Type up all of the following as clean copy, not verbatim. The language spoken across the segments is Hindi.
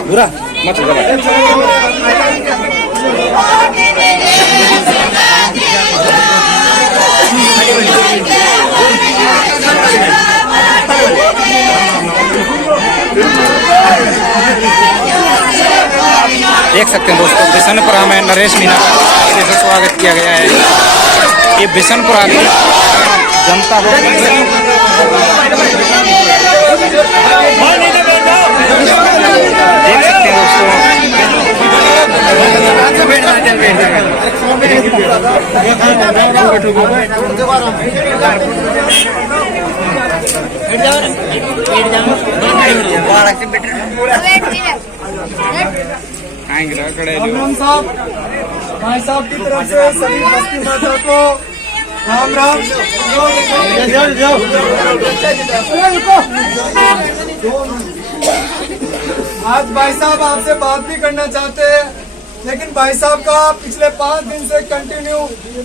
बुरा मत देख सकते हैं दोस्तों, बिशनपुरा में नरेश मीना का स्वागत किया गया है। ये बिशनपुरा की जनता हो, देख सकते हैं दोस्तों। साहब भाई साहब की तरफ से सभी बस्ती माता को राम राम। आज भाई साहब आपसे बात भी करना चाहते हैं, लेकिन भाई साहब का पिछले 5 दिन से कंटिन्यू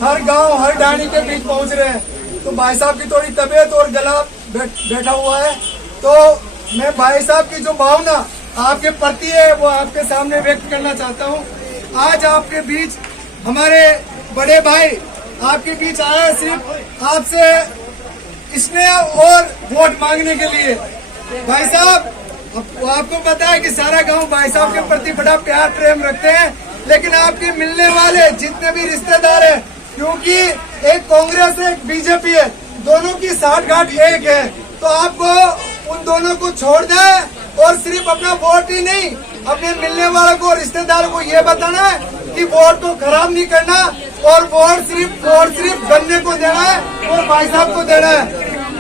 हर गांव हर डाणी के बीच पहुंच रहे हैं, तो भाई साहब की थोड़ी तबीयत और गला बैठा हुआ है। तो मैं भाई साहब की जो भावना आपके प्रति है वो आपके सामने व्यक्त करना चाहता हूँ। आज आपके बीच हमारे बड़े भाई आपके बीच आए सिर्फ आपसे स्नेह और वोट मांगने के लिए। भाई साहब आपको पता है कि सारा गांव भाई साहब के प्रति बड़ा प्यार प्रेम रखते हैं, लेकिन आपके मिलने वाले जितने भी रिश्तेदार हैं, क्योंकि एक कांग्रेस है एक बीजेपी है, दोनों की साठगांठ एक है, तो आपको उन दोनों को छोड़ दें और सिर्फ अपना वोट ही नहीं अपने मिलने वालों को रिश्तेदारों को ये बताना है कि वोट को खराब नहीं करना और वोट सिर्फ गन्ने को देना है और भाई साहब को देना है।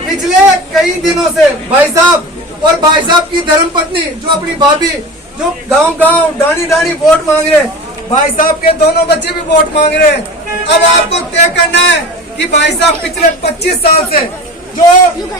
पिछले कई दिनों से भाई साहब और भाई साहब की धर्मपत्नी जो अपनी भाभी जो गांव गांव डाणी डाणी वोट मांग रहे, भाई साहब के दोनों बच्चे भी वोट मांग रहे हैं। अब आपको तय करना है कि भाई साहब पिछले 25 साल से जो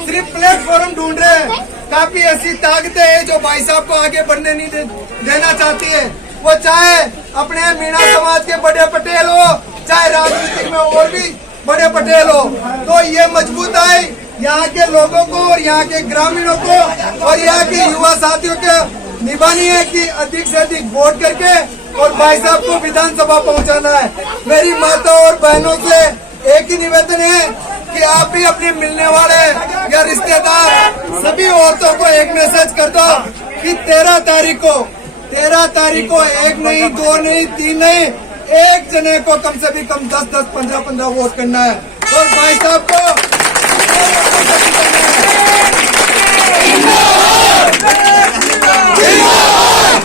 सिर्फ प्लेटफॉर्म ढूंढ रहे हैं, काफी ऐसी ताकतें हैं जो भाई साहब को आगे बढ़ने नहीं देना चाहती है। वो चाहे अपने मीणा समाज के बड़े पटेल हो, चाहे राजनीति में और भी बड़े पटेल हो, तो ये मजबूताई यहाँ के लोगों को और यहाँ के ग्रामीणों को और यहाँ के युवा साथियों के निभानी है कि अधिक से अधिक वोट करके और भाई साहब को विधानसभा पहुँचाना है। मेरी माता और बहनों से एक ही निवेदन है कि आप भी अपने मिलने वाले या रिश्तेदार सभी औरतों को एक मैसेज कर दो कि 13 तारीख को 1 नहीं 2 नहीं 3 नहीं, एक जने को कम से भी कम 10-10 15-15 वोट करना है और भाई साहब को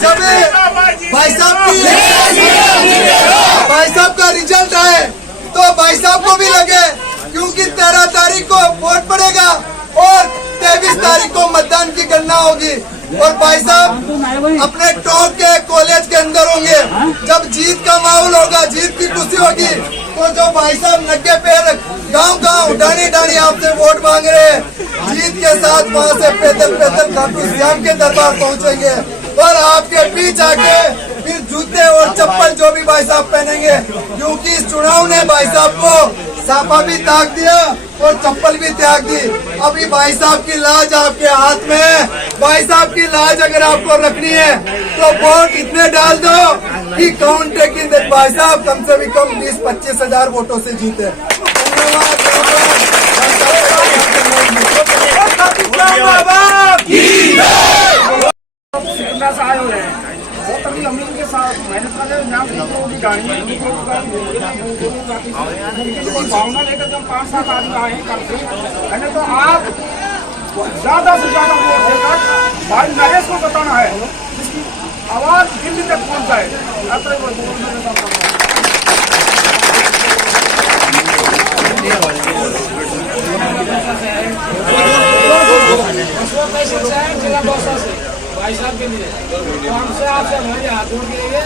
जब भाई साहब का रिजल्ट आए तो भाई साहब को भी लगे, क्योंकि 13 तारीख को वोट पड़ेगा और 23 तारीख को मतदान की गणना होगी और भाई साहब अपने टॉप के कॉलेज के अंदर होंगे। जब जीत का माहौल होगा, जीत की खुशी होगी, तो जो भाई साहब नंगे पैर गांव गांव डाणी डाणी आपसे वोट मांग रहे हैं, जीत के साथ वहां से पैदल खाटू श्याम के दरबार पहुंचेंगे और आपके बीच आके फिर जूते और चप्पल जो भी भाई साहब पहनेंगे, क्योंकि इस चुनाव ने भाई साहब को साफा भी त्याग दिया और चप्पल भी त्याग दी। अभी भाई साहब की लाज आपके हाथ में है। भाई साहब की लाज अगर आपको रखनी है तो वोट इतने डाल दो कि काउंटर की भाई साहब कम से भी कम 20-25 हजार वोटों से जीते। हम इनके साथ मेहनत कर रहे हैं, भावना लेकर जब 5-7 आदमी आए करते मैंने तो आप ज्यादा से ज्यादा वोट देकर भाई नरेश को बताना है जिसकी आवाज दिल्ली तक पहुंचाए। भाई साहब के लिए तो हमसे आपसे हमारे हाथ जोड़ के लिए